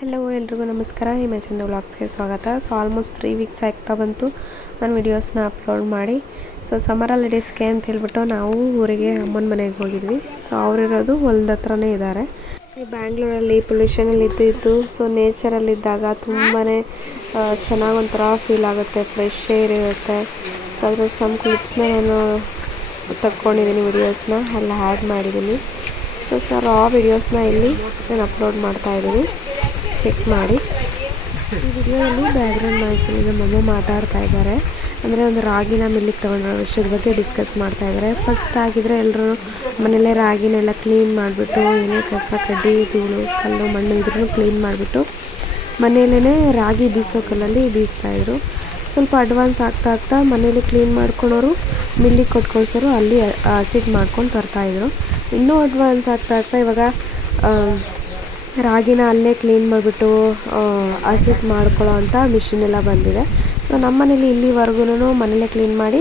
Hello ಎಲ್ರಿಗೂ ನಮಸ್ಕಾರ. ಹಿಮಚಂದ್ರ ವ್ಲಾಗ್ಸ್ಗೆ ಸ್ವಾಗತ. ಸೊ ಆಲ್ಮೋಸ್ಟ್ 3 ವೀಕ್ಸ್ ಆಗ್ತಾ ಬಂತು ನಾನು ವಿಡಿಯೋಸ್ನ ಅಪ್ಲೋಡ್ ಮಾಡಿ. ಸೊ ಸಮ್ಮರ್ ಹಾಲಿಡೇಸ್ಗೆ ಅಂತ ಹೇಳ್ಬಿಟ್ಟು ನಾವು ಊರಿಗೆ ಅಮ್ಮನ ಮನೆಗೆ ಹೋಗಿದ್ವಿ. ಸೊ ಅವರಿರೋದು ಹೊಲದ ಹತ್ರನೇ ಇದ್ದಾರೆ. ಈ ಬ್ಯಾಂಗ್ಳೂರಲ್ಲಿ ಪೊಲ್ಯೂಷನಲ್ಲಿ ಇದ್ದು ಸೊ ನೇಚರಲ್ಲಿದ್ದಾಗ ತುಂಬಾ ಚೆನ್ನಾಗಿ ಒಂಥರ ಫೀಲ್ ಆಗುತ್ತೆ, ಫ್ರೆಶ್ ಏರ್ ಇರುತ್ತೆ. ಸೊ ಅದ್ರ ಸಮ್ ಕ್ಲಿಪ್ಸ್ನ ನಾನು ತಕ್ಕೊಂಡಿದ್ದೀನಿ, ವಿಡಿಯೋಸ್ನ ಎಲ್ಲ ಆ್ಯಡ್ ಮಾಡಿದ್ದೀನಿ. ಸೊ ರಾ ವಿಡಿಯೋಸ್ನ ಇಲ್ಲಿ ನಾನು ಅಪ್ಲೋಡ್ ಮಾಡ್ತಾಯಿದ್ದೀನಿ, ಚೆಕ್ ಮಾಡಿ. ಈ ವಿಡಿಯೋದಲ್ಲಿ ಬ್ಯಾಕ್ಗ್ರೌಂಡ್ ನಾಯ್ಸಲ್ಲಿ ನಮ್ಮಮ್ಮ ಮಾತಾಡ್ತಾ ಇದ್ದಾರೆ. ಅಂದರೆ ಒಂದು ರಾಗಿನ ಮಿಲ್ಲಿಗೆ ತೊಗೊಂಡಿರೋ ವಿಷಯದ ಬಗ್ಗೆ ಡಿಸ್ಕಸ್ ಮಾಡ್ತಾ ಇದ್ದಾರೆ. ಫಸ್ಟ್ ಆಗಿದ್ರೆ ಎಲ್ಲರೂ ಮನೆಯಲ್ಲೇ ರಾಗಿನೆಲ್ಲ ಕ್ಲೀನ್ ಮಾಡಿಬಿಟ್ಟು, ಏನೇ ಕಸ ಕಡ್ಡಿ ಧೂಳು ಕಲ್ಲು ಮಣ್ಣು ಇದ್ರೂ ಕ್ಲೀನ್ ಮಾಡಿಬಿಟ್ಟು ಮನೆಯಲ್ಲೇ ರಾಗಿ ಬೀಸೋ ಕಲ್ಲಲ್ಲಿ ಬೀಸ್ತಾಯಿದ್ರು. ಸ್ವಲ್ಪ ಅಡ್ವಾನ್ಸ್ ಆಗ್ತಾ ಮನೇಲಿ ಕ್ಲೀನ್ ಮಾಡ್ಕೊಳೋರು ಮಿಲ್ಲಿಗೆ ಕೊಟ್ಕೊಳ್ಸೋರು ಅಲ್ಲಿ ಹಸಿಟ್ಟು ಮಾಡ್ಕೊಂಡು ತರ್ತಾಯಿದ್ರು. ಇನ್ನೂ ಅಡ್ವಾನ್ಸ್ ಆಗ್ತಾ ಇವಾಗ ರಾಗಿನ ಅಲ್ಲೇ ಕ್ಲೀನ್ ಮಾಡಿಬಿಟ್ಟು ಹಸಿಟ್ಟು ಮಾಡ್ಕೊಳ್ಳೋ ಅಂಥ ಮಿಷಿನ್ ಎಲ್ಲ ಬಂದಿದೆ. ಸೊ ನಮ್ಮ ಮನೇಲಿ ಇಲ್ಲಿವರೆಗೂ ಮನೇಲೇ ಕ್ಲೀನ್ ಮಾಡಿ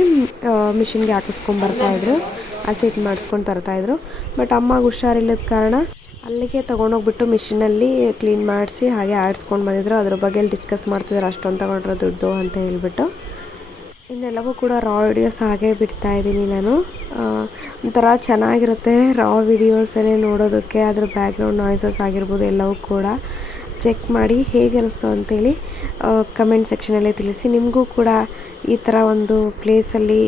ಮಿಷಿನ್ಗೆ ಹಾಕಿಸ್ಕೊಂಬರ್ತಾಯಿದ್ರು, ಹಸಿಟ್ಟು ಮಾಡಿಸ್ಕೊಂಡು ತರ್ತಾಯಿದ್ರು. ಬಟ್ ಅಮ್ಮಗೆ ಹುಷಾರಿಲ್ಲದ ಕಾರಣ ಅಲ್ಲಿಗೆ ತೊಗೊಂಡೋಗ್ಬಿಟ್ಟು ಮಿಷಿನಲ್ಲಿ ಕ್ಲೀನ್ ಮಾಡಿಸಿ ಹಾಗೆ ಆಡಿಸ್ಕೊಂಡು ಬಂದಿದ್ರು. ಅದ್ರ ಬಗ್ಗೆ ಡಿಸ್ಕಸ್ ಮಾಡ್ತಿದ್ರು, ಅಷ್ಟೊಂದು ತೊಗೊಂಡ್ರೆ ದುಡ್ಡು ಅಂತ ಹೇಳ್ಬಿಟ್ಟು. ಇನ್ನೆಲ್ಲವೂ ಕೂಡ ರಾ ವಿಡಿಯೋಸ್ ಹಾಗೆ ಬಿಡ್ತಾಯಿದ್ದೀನಿ ನಾನು. ಒಂಥರ ಚೆನ್ನಾಗಿರುತ್ತೆ ರಾ ವಿಡಿಯೋಸನ್ನೇ ನೋಡೋದಕ್ಕೆ. ಅದ್ರ ಬ್ಯಾಕ್ಗ್ರೌಂಡ್ ನಾಯ್ಸಸ್ ಆಗಿರ್ಬೋದು ಎಲ್ಲವೂ ಕೂಡ ಚೆಕ್ ಮಾಡಿ ಹೇಗೆ ಅನ್ನಿಸ್ತು ಅಂತೇಳಿ ಕಮೆಂಟ್ ಸೆಕ್ಷನಲ್ಲಿ ತಿಳಿಸಿ. ನಿಮಗೂ ಕೂಡ ಈ ಥರ ಒಂದು ಪ್ಲೇಸಲ್ಲಿ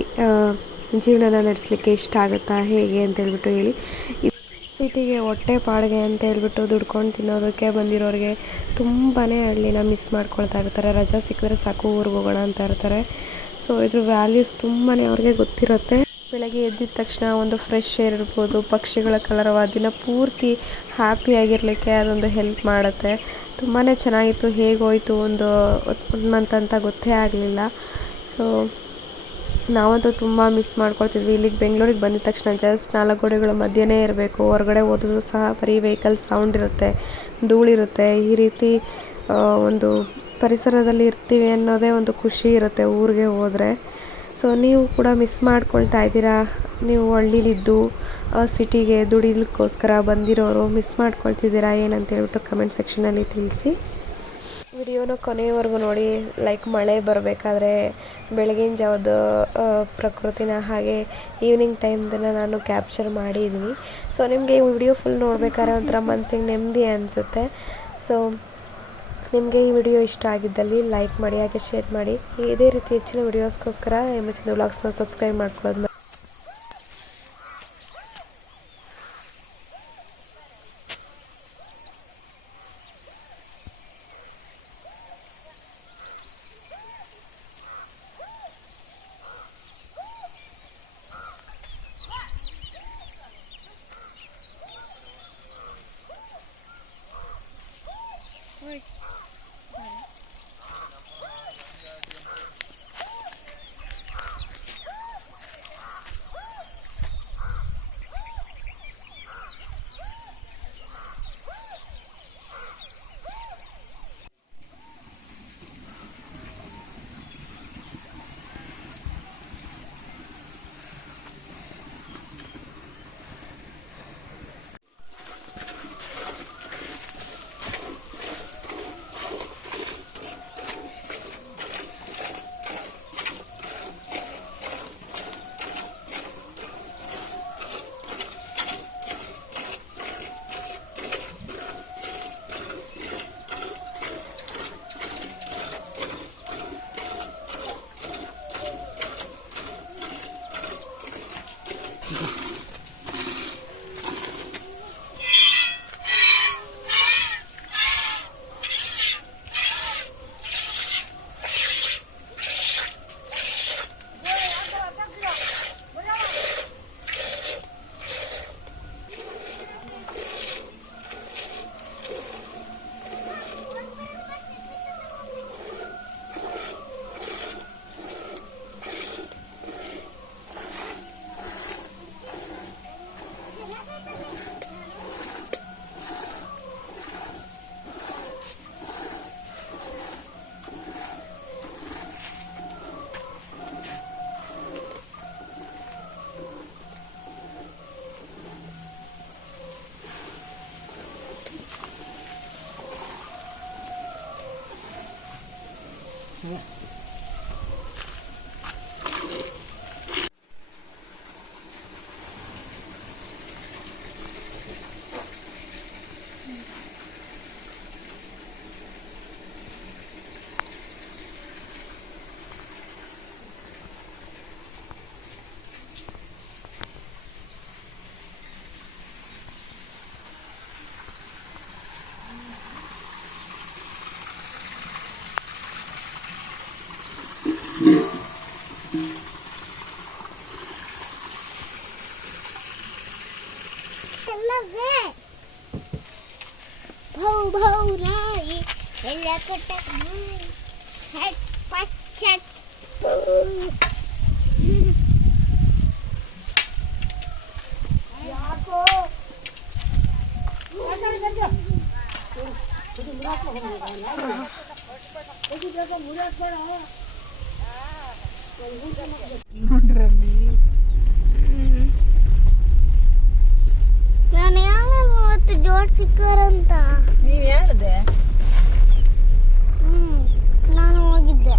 ಜೀವನನ ನಡೆಸಲಿಕ್ಕೆ ಇಷ್ಟ ಆಗುತ್ತಾ ಹೇಗೆ ಅಂತೇಳ್ಬಿಟ್ಟು ಹೇಳಿ. ಸಿಟಿಗೆ ಹೊಟ್ಟೆ ಪಾಡಿಗೆ ಅಂತ ಹೇಳ್ಬಿಟ್ಟು ದುಡ್ಕೊಂಡು ತಿನ್ನೋದಕ್ಕೆ ಬಂದಿರೋರಿಗೆ ತುಂಬಾ ಹಳ್ಳಿನ ಮಿಸ್ ಮಾಡ್ಕೊಳ್ತಾ ಇರ್ತಾರೆ. ರಜಾ ಸಿಕ್ಕಿದ್ರೆ ಸಾಕು ಊರಿಗೆ ಹೋಗೋಣ ಅಂತ ಇರ್ತಾರೆ. ಸೊ ಇದ್ರ ವ್ಯಾಲ್ಯೂಸ್ ತುಂಬಾ ಅವ್ರಿಗೆ ಗೊತ್ತಿರುತ್ತೆ. ಬೆಳಗ್ಗೆ ಎದ್ದಿದ ತಕ್ಷಣ ಒಂದು ಫ್ರೆಶ್ ಏರ್ ಇರ್ಬೋದು, ಪಕ್ಷಿಗಳ ಕಲರವ ದಿನ ಪೂರ್ತಿ ಹ್ಯಾಪಿಯಾಗಿರಲಿಕ್ಕೆ ಅದೊಂದು ಹೆಲ್ಪ್ ಮಾಡುತ್ತೆ. ತುಂಬಾ ಚೆನ್ನಾಗಿತ್ತು. ಹೇಗೋಯ್ತು ಒಂದು ಮಂತ್ ಅಂತ ಗೊತ್ತೇ ಆಗಲಿಲ್ಲ. ಸೊ ನಾವಂತೂ ತುಂಬ ಮಿಸ್ ಮಾಡ್ಕೊಳ್ತಿದ್ವಿ. ಇಲ್ಲಿಗೆ ಬೆಂಗಳೂರಿಗೆ ಬಂದಿದ ತಕ್ಷಣ ಜಸ್ಟ್ 4 ಗೋಡೆಗಳ ಮಧ್ಯೆನೇ ಇರಬೇಕು. ಹೊರಗಡೆ ಹೋದ್ರೂ ಸಹ ಬರೀ ವೆಹಿಕಲ್ ಸೌಂಡ್ ಇರುತ್ತೆ, ಧೂಳಿರುತ್ತೆ. ಈ ರೀತಿ ಒಂದು ಪರಿಸರದಲ್ಲಿ ಇರ್ತೀವಿ ಅನ್ನೋದೇ ಒಂದು ಖುಷಿ ಇರುತ್ತೆ ಊರಿಗೆ ಹೋದರೆ. ಸೊ ನೀವು ಕೂಡ ಮಿಸ್ ಮಾಡ್ಕೊಳ್ತಾ ಇದ್ದೀರಾ. ನೀವು ಹಳ್ಳಿಲಿದ್ದು ಸಿಟಿಗೆ ದುಡಿಲಿಕ್ಕೋಸ್ಕರ ಬಂದಿರೋರು ಮಿಸ್ ಮಾಡ್ಕೊಳ್ತಿದ್ದೀರಾ ಏನಂತ ಹೇಳ್ಬಿಟ್ಟು ಕಮೆಂಟ್ ಸೆಕ್ಷನಲ್ಲಿ ತಿಳಿಸಿ. ವಿಡಿಯೋನ ಕೊನೆಯವರೆಗೂ ನೋಡಿ. ಲೈಕ್ ಮಳೆ ಬರಬೇಕಾದ್ರೆ ಬೆಳಗಿನ ಜಾವದ ಪ್ರಕೃತಿನ ಹಾಗೆ ಈವ್ನಿಂಗ್ ಟೈಮ್ದನ್ನು ನಾನು ಕ್ಯಾಪ್ಚರ್ ಮಾಡಿದ್ದೀನಿ. ಸೊ ನಿಮಗೆ ಈ ವಿಡಿಯೋ ಫುಲ್ ನೋಡಬೇಕಾದ್ರೆ ಒಂಥರ ಮನಸ್ಸಿಗೆ ನೆಮ್ಮದಿ ಅನಿಸುತ್ತೆ. ಸೊ ನಿಮಗೆ ಈ ವಿಡಿಯೋ ಇಷ್ಟ ಆಗಿದ್ದಲ್ಲಿ ಲೈಕ್ ಮಾಡಿ, ಹಾಗೆ ಶೇರ್ ಮಾಡಿ. ಇದೇ ರೀತಿ ಹೆಚ್ಚಿನ ವಿಡಿಯೋಸ್ಗೋಸ್ಕರ ಹಿಮಚಂದ್ರ ವ್ಲಾಗ್ಸ್ನ ಸಬ್ಸ್ಕ್ರೈಬ್ ಮಾಡ್ಕೊಳ್ಳೋದು भौ भौ राई ಎಲ್ಲ ಕಟ್ಟ ಹಟ್ ಪಟ್ ಚಟ್ ಯಾಕೋ ನಾನು ಯಾವತ್ತು ಜೋಡ್ ಸಿಕ್ಕಾರಂತ ನೀನ್ ಹೇಳಿದೆ ನಾನು ಹೋಗಿದ್ದೆ